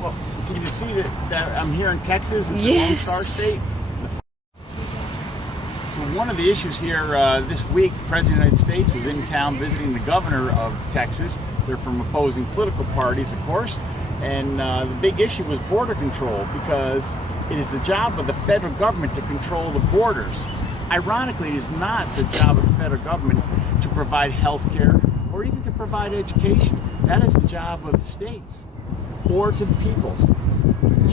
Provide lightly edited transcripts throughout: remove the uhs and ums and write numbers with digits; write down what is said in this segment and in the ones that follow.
Well, can you see that I'm here in Texas, the Yes. Lone Star State? So one of the issues here this week, the President of the United States was in town visiting the governor of Texas. They're from opposing political parties, of course. And the big issue was border control, because it is the job of the federal government to control the borders. Ironically, it is not the job of the federal government to provide health care or even to provide education. That is the job of the states or to the peoples.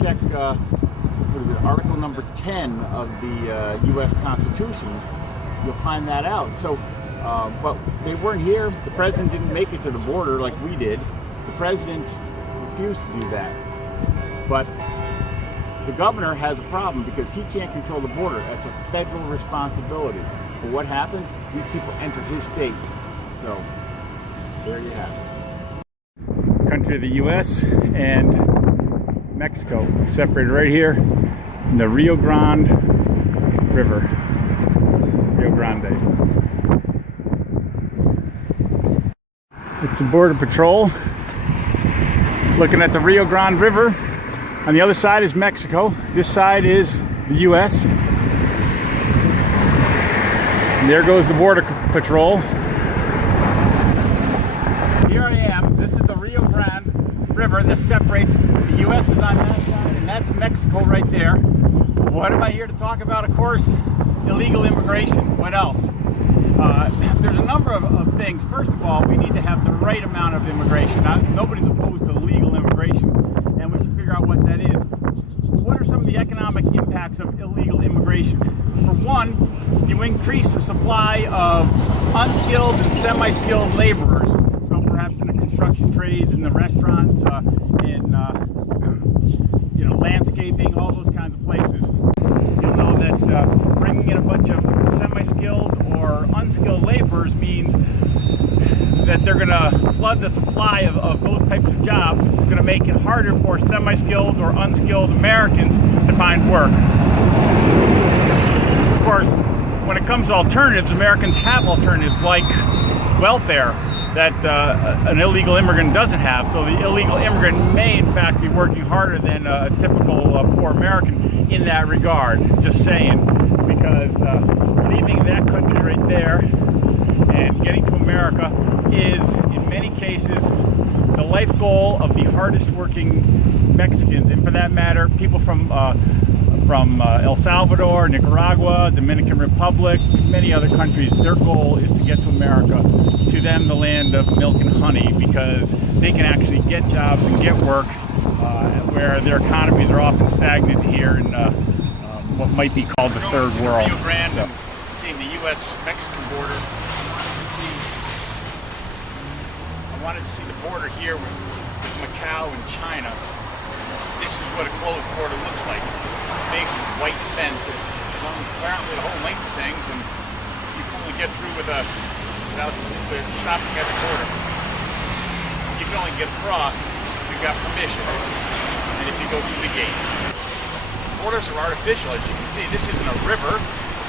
Check, what is it, Article number 10 of the U.S. Constitution. You'll find that out. So, but they weren't here. The president didn't make it to the border like we did. The president refused to do that. But the governor has a problem because he can't control the border. That's a federal responsibility. But what happens? These people enter his state. So, there you have it. Country of the U.S. and Mexico, separated right here in the Rio Grande River. Rio Grande. It's the Border Patrol looking at the Rio Grande River. On the other side is Mexico. This side is the U.S. And there goes the Border Patrol. Here I am. This is the Rio Grande River that separates. The U.S. is on that side, and that's Mexico right there. What am I here to talk about? Of course, illegal immigration. What else? There's a number of things. First of all, we need to have the right amount of immigration. Nobody's opposed to legal immigration, and we should figure out what that is. What are some of the economic impacts of illegal immigration? For one, you increase the supply of unskilled and semi-skilled laborers. So perhaps in the construction trades, in the restaurants, in landscaping, all those kinds of places. You'll know that bringing in a bunch of semi-skilled or unskilled laborers means that they're going to flood the supply of those types of jobs. It's going to make it harder for semi-skilled or unskilled Americans to find work. Of course, when it comes to alternatives, Americans have alternatives like welfare that an illegal immigrant doesn't have. So the illegal immigrant may in fact be working harder than a typical poor American in that regard. Just saying, because leaving that country right there and getting to America is in many cases the life goal of the hardest working Mexicans, and for that matter people from El Salvador, Nicaragua, Dominican Republic, many other countries. Their goal is to get to America, to them the land of milk and honey, because they can actually get jobs and get work where their economies are often stagnant here in what might be called the third world. Rio Grande, so. Seeing the U.S.-Mexican border. I wanted to see the border here with Macau and China. This is what a closed border looks like. Big white fence along apparently the whole length of things, and you can only get through without stopping at the border. You can only get across if you've got permission, and if you go through the gate. Borders are artificial, as you can see. This isn't a river,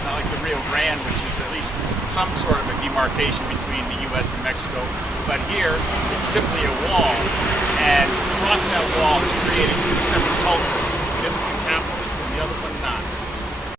not like the Rio Grande, which is at least some sort of a demarcation between the U.S. and Mexico. But here, it's simply a wall, and across that wall is creating two separate cultures. This one capitalist and the other one not.